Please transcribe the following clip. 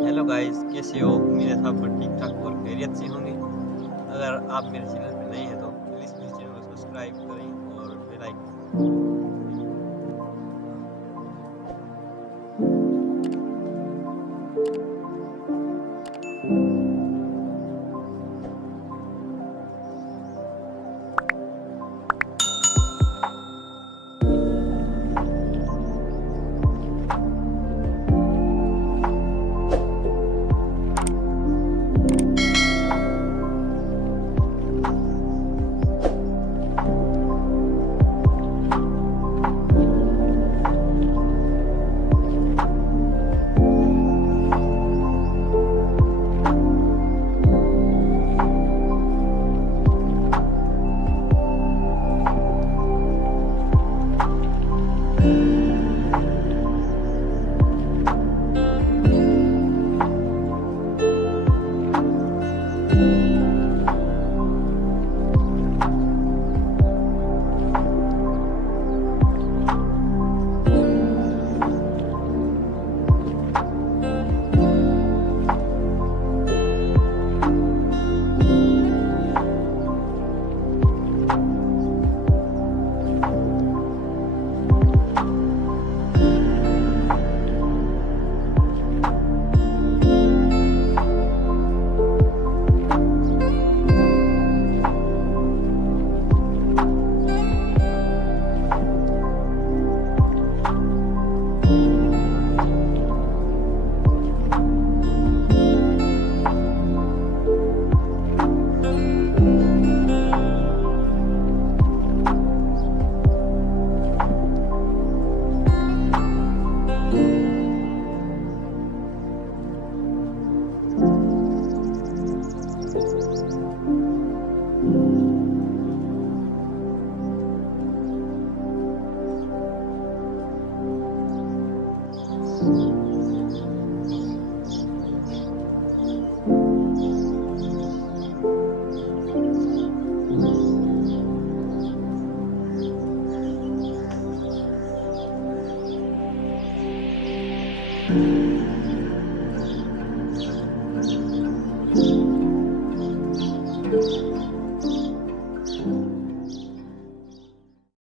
Hello guys, कैसे हो? उम्मीद है सब ठीक ठाक और खैरियत से होंगे। अगर आप मेरे चैनल पे नए हैं तो प्लीज़ मेरे चैनल को सब्सक्राइब करें और बेल आइकन Thank you.